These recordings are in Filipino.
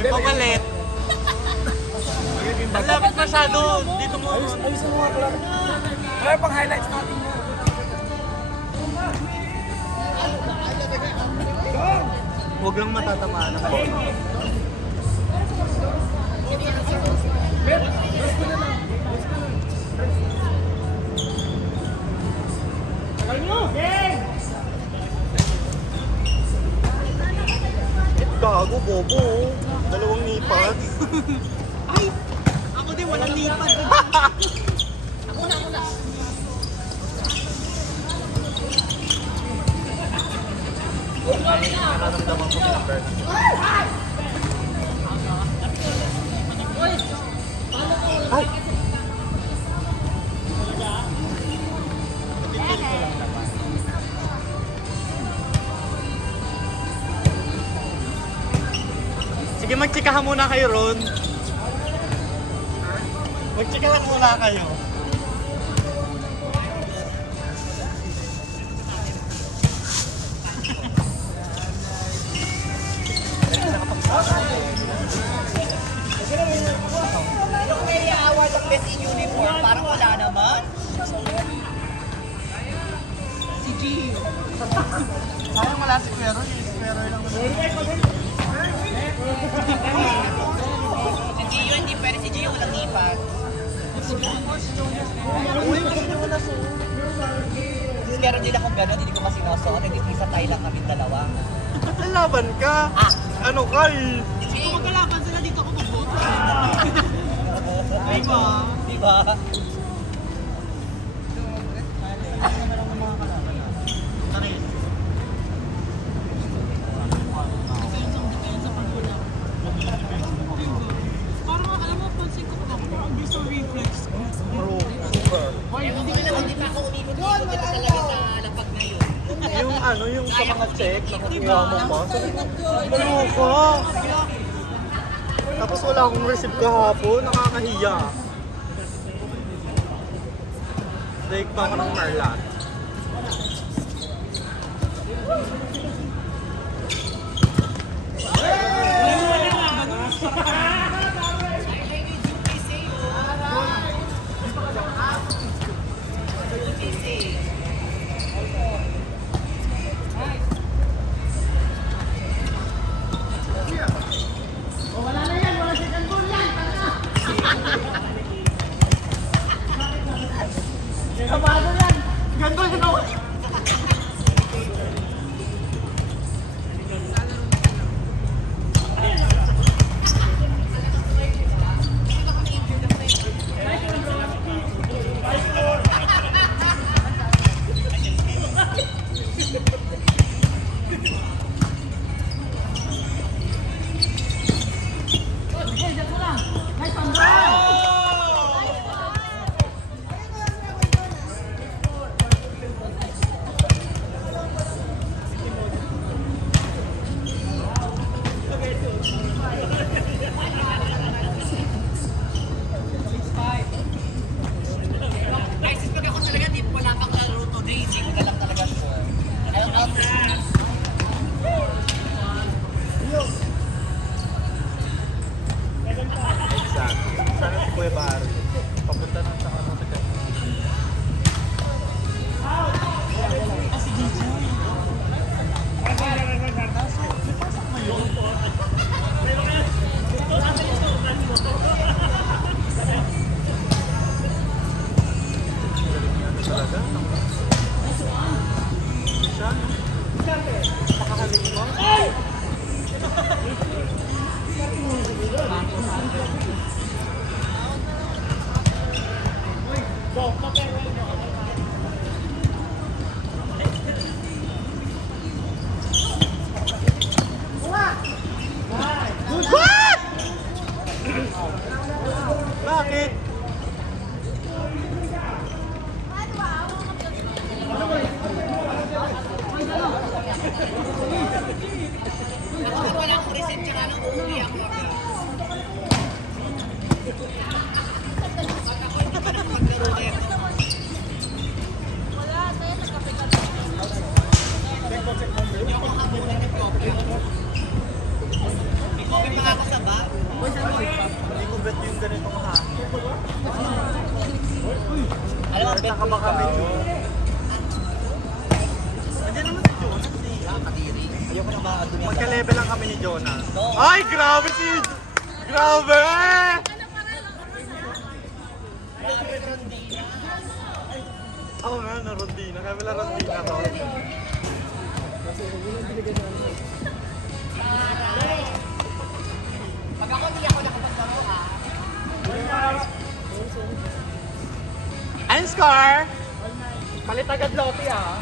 May pamalit. Ang lapit masyado. Dito mo. Ayusin mo nga, Clark. Kaya pang highlights natin mo. Huwag lang matatamaan ng ball. Gago, bobo. Dalawang nipat. Ay! Ako din, walang lipat. Ako na. Nararamdaman ko pinapert. Ay! Sige, magtsikahan muna kayo, Ron. Magtsikahan muna kayo. Yung area award of best in uniform, parang wala naman. Si Gio. Sayang wala si Kuya Ron. Si Kuya Ron lang naman. Si Gio, hindi pwede. Si Gio walang lipat. Uy, gusto niyo na so. Meron din akong gano'n, hindi ko kasi nasuot. Hindi sa tayo lang kami dalawa. Lalaban ka. Ano ka eh? Kung magkalaban sila, dito ako mag-vote. Diba? Diba? Parang alam mo, pansin ko ako parang visual reflex. Bro, super. Hindi pa ako umikot. Ikot ito talaga sa lapag na yun. Yung ano, yung sa mga check, nakukuha mo pa. Ano ka? Tapos wala akong receive kahapon, nakakahiya. Daig pa ako ng Marlan. Bakit? Kapag wala akong receipt, tsaka nang uuwi ako. Pag ako hindi pa nakapaglaro na ito. Alerta ka ba kami? Nandiyan naman si Jonas. Kadiri. Ayoko na ba dumi ang Magka-level lang kami ni Jonas. No. Ay, grabe si... Grabe! Oo nga, na Rondina. Kaya wala Rondina to. Pag ako di ako nakapaglaro ha. Ang score? Palit agad Loti ah.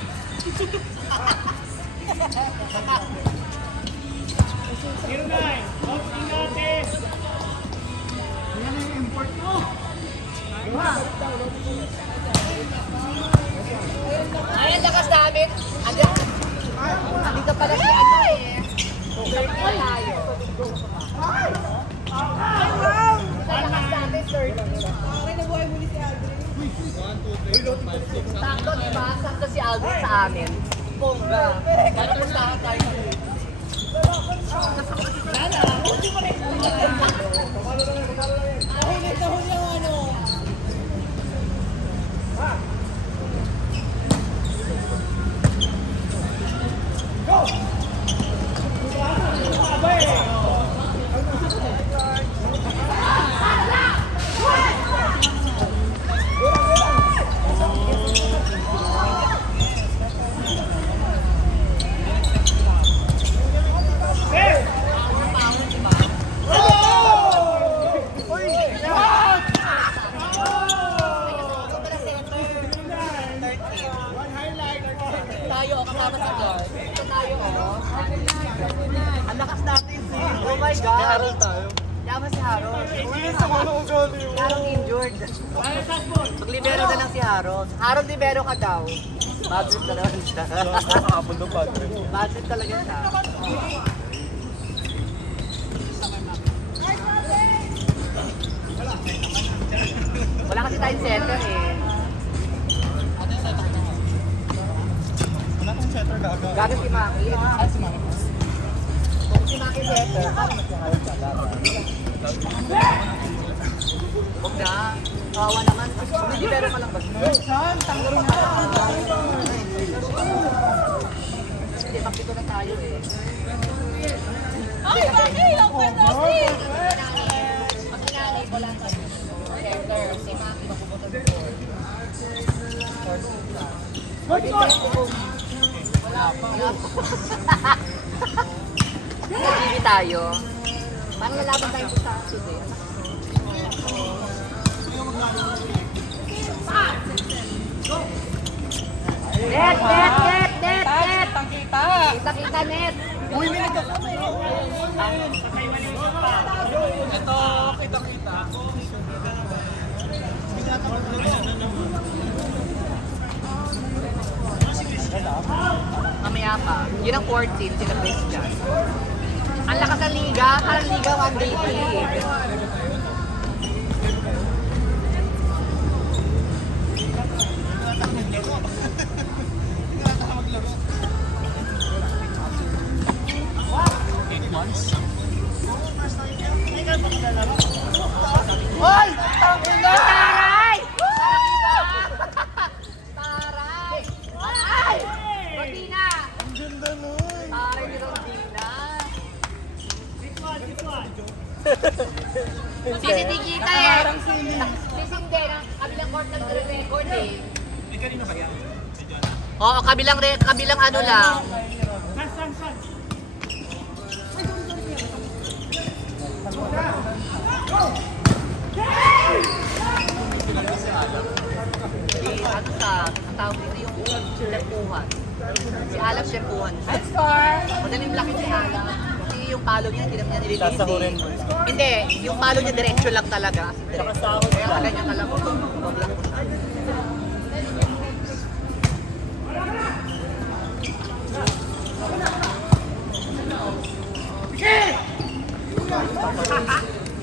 Ayan, lakas namin. Andito pala si ano eh. Okay po tayo. Lakas namin, 30. Sakto, di ba? Sakto si Aldrin sa amin. Bongga. Kaya pustahan tayo. Sana, hindi mo rin. Huli yung ano. Tayo, kasama si Clark. Ito tayo, oh. Ang lakas natin, si. Oh my God. May aral tayo. Yaman si Harold. Uy, sama na ugali mo. Harold injured. Maglibero na lang si Harold. Harold, libero ka daw. Bad trip na naman siya. Nakakapon ng bad trip. Bad trip talaga siya. Wala kasi tayong center eh. Wala kang setter gaga. Gaga si Maki. Si Maki. Kung si Maki center, parang mas Harold ka gaga. Huwag na. Kawawa naman. Libero ka lang ba? Saan? Tanggalin na. Hindi, pakito na tayo eh. Ay, bakit? Ang fantastic! Ang inanay ko lang sa center. Si Maki mapupunta doon. Wala pa. Nag-TV tayo. Parang lalaban tayo sa action eh. Net! Kita, net! Uy, may nagkakama. Ito, kita-kita. Mamaya pa. Yun ang 14, sila best dyan. Ang lakas ng liga, parang liga 180. Hoy! Taray! Taray! Ay! Rodina! Ang ganda nun. Taray ni Rodina. Sisi di kita eh. Sisi hindi. Kabilang court lang record eh. May kanino kaya? Oo, kabilang ano lang. San? Ano sa tawag dito yung serpuhan. Si Alam serpuhan. Score! Madaling laki si Alam. Kasi yung palo niya, hindi naman niya nililisi. Sasahurin mo. Hindi, yung palo niya diretso lang talaga. Kaya kala niya alam ko, mablak ko siya.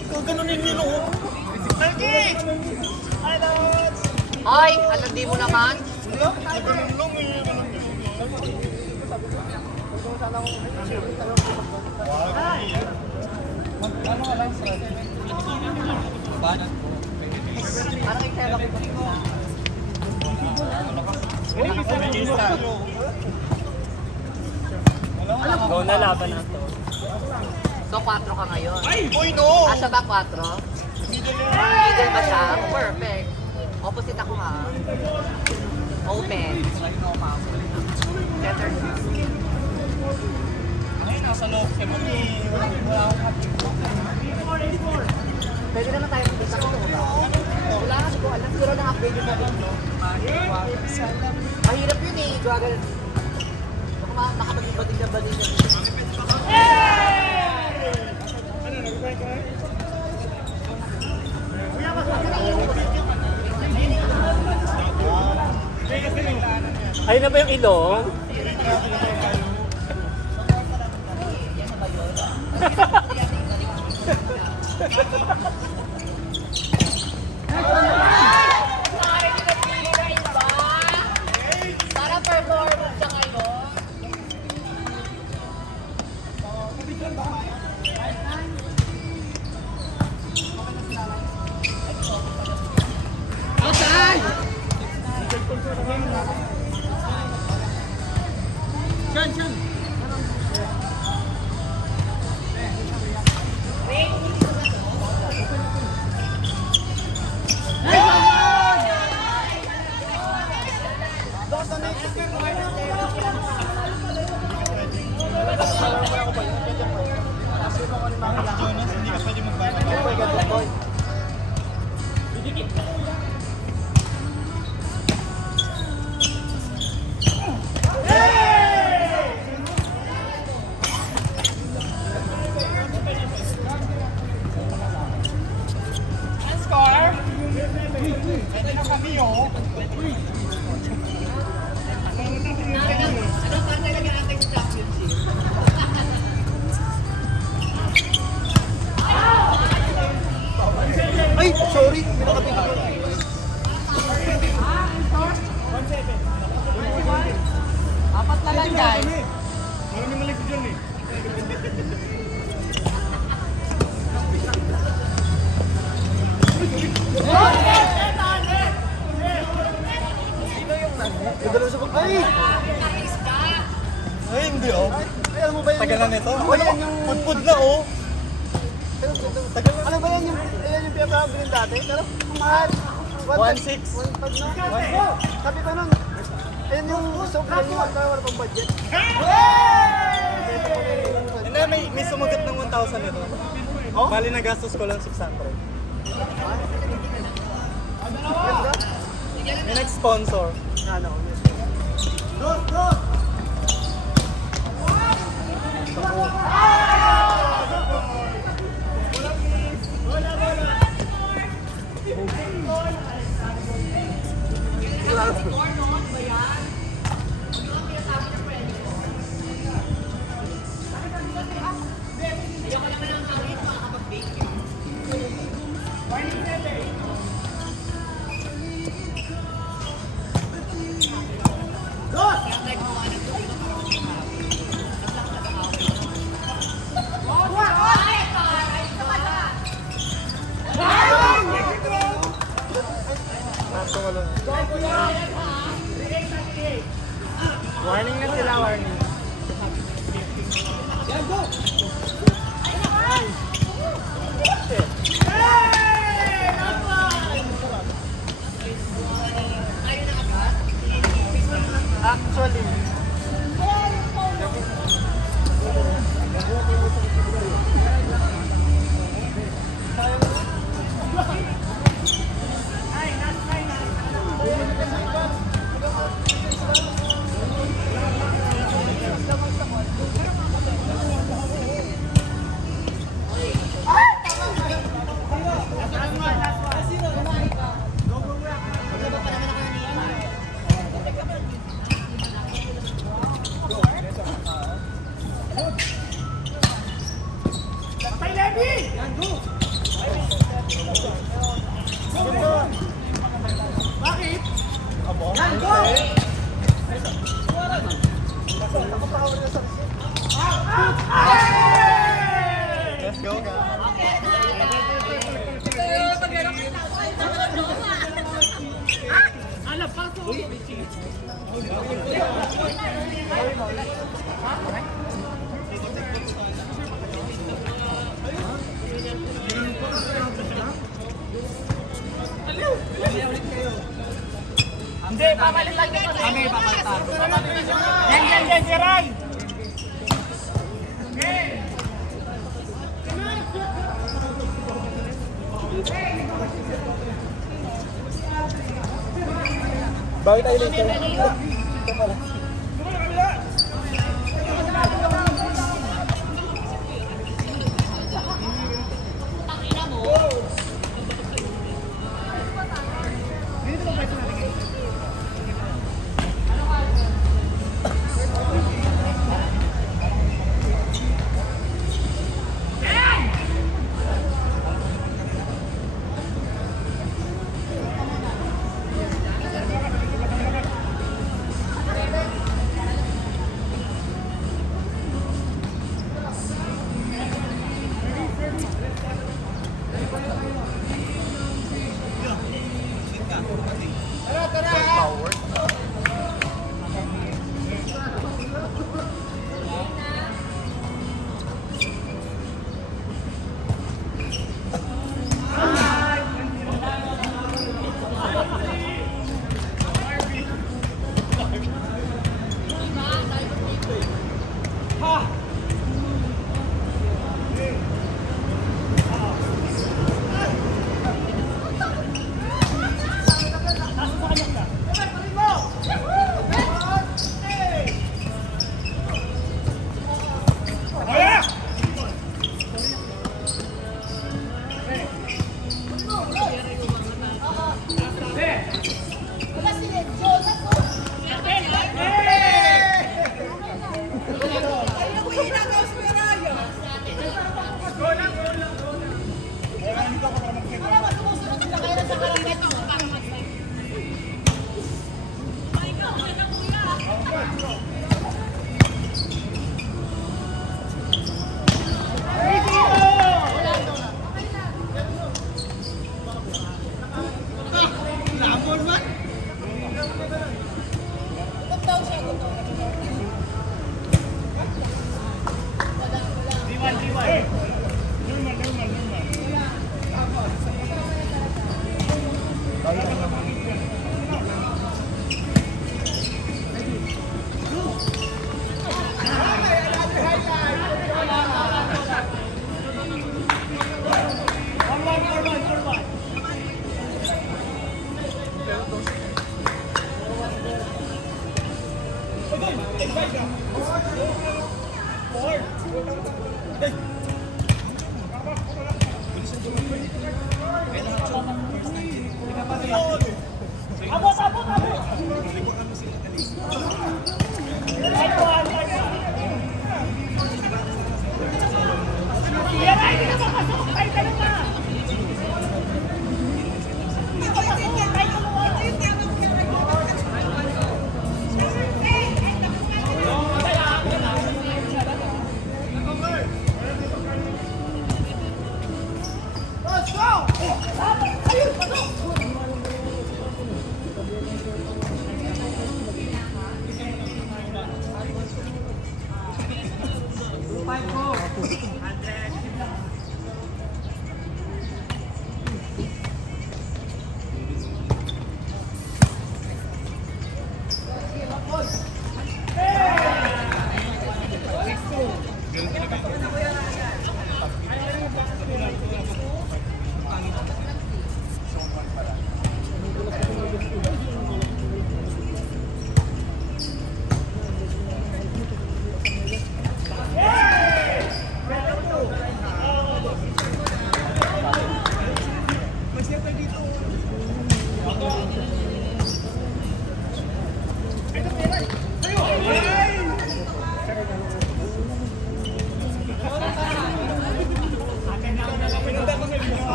Ikaw ganunin yun oh. Ay, alam di mo naman. Ganun lang eh. Parang eksena ko. Go na laban na to. So, 4 ka ngayon. Uy, no! Ah, siya ba 4? Middle ba siya? Perfect. Opposite ako ha. Open. Center. Ay, nasa loob si Mami. Wala akong Pwede naman tayo mag-isa ko. Wala kasi ko alam. Pero na-upgrade yung natin, no? Mahirap yun eh. Dragon. Baka makapag-ibading na ba din yun? Ayun na ba yung ilong? Para performance siya ngayon. Ay, sorry. May nakatingin ko. Apat na lang, guys. Maraming mali si John eh. Nadala sa pag... Ay! Ay, hindi oh. Ay, alam mo ba yun? Tagal na nito? Ay, yan yung... Pudpud na oh. Tagal na. Ano ba yan yung... Ayan yung pinapabilin dati? Pero, mahal. 1.6. 1.5 na. Sabi ko nun, ayan yung soap na yung wala pang budget. Hindi, may sumagot ng 1,000 nito. Oh? Bali na gastos ko lang 600. May next sponsor. Ano? Warning na sila, warning. Actually, let's go, guys. Alabas Hindi, papalitan ko. Kami, papalitan. Yan, si Ray. Bakit tayo later? Ito pala.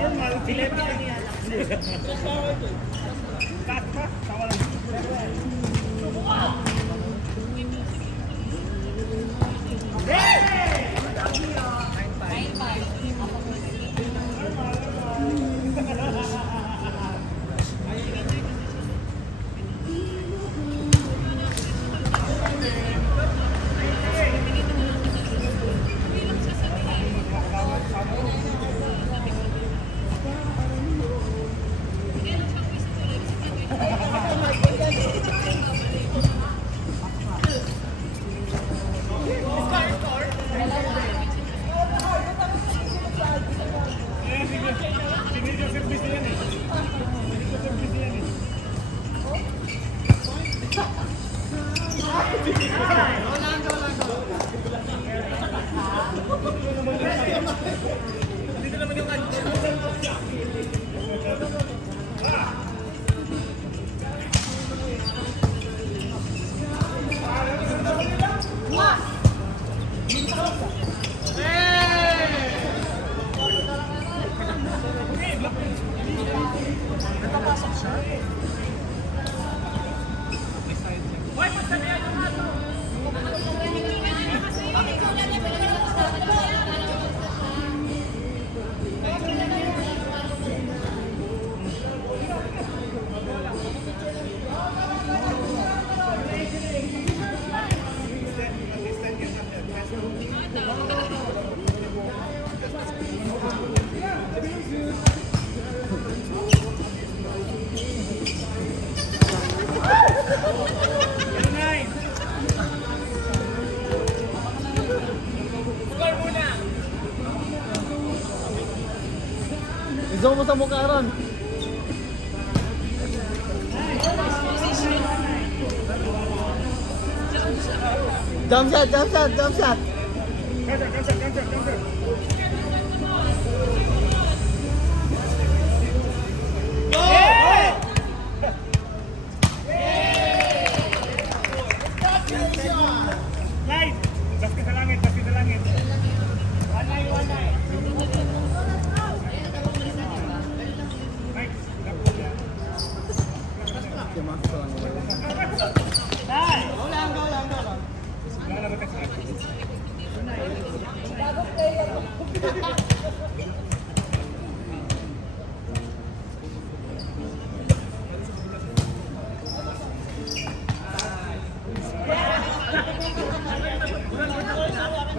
Normal, silepi ka niya. Cut pa, tawa lang. Sinigil service niya eh. Sinigil service niya eh. Dito naman yung kancha. Iso mo sa mukha ron. Jump shot, jump shot, jump shot. Cancel. Light! Basket sa langit, basket sa langit. Mike, dapat yan. Wala na ba text?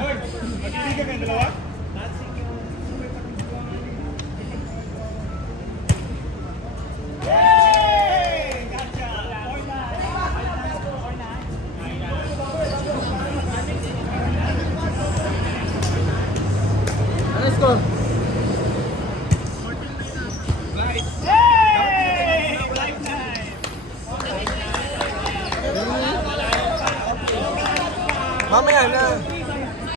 Hoy, magkiligan kayong dalawa? Yay! Gotcha! Point na. Ano score?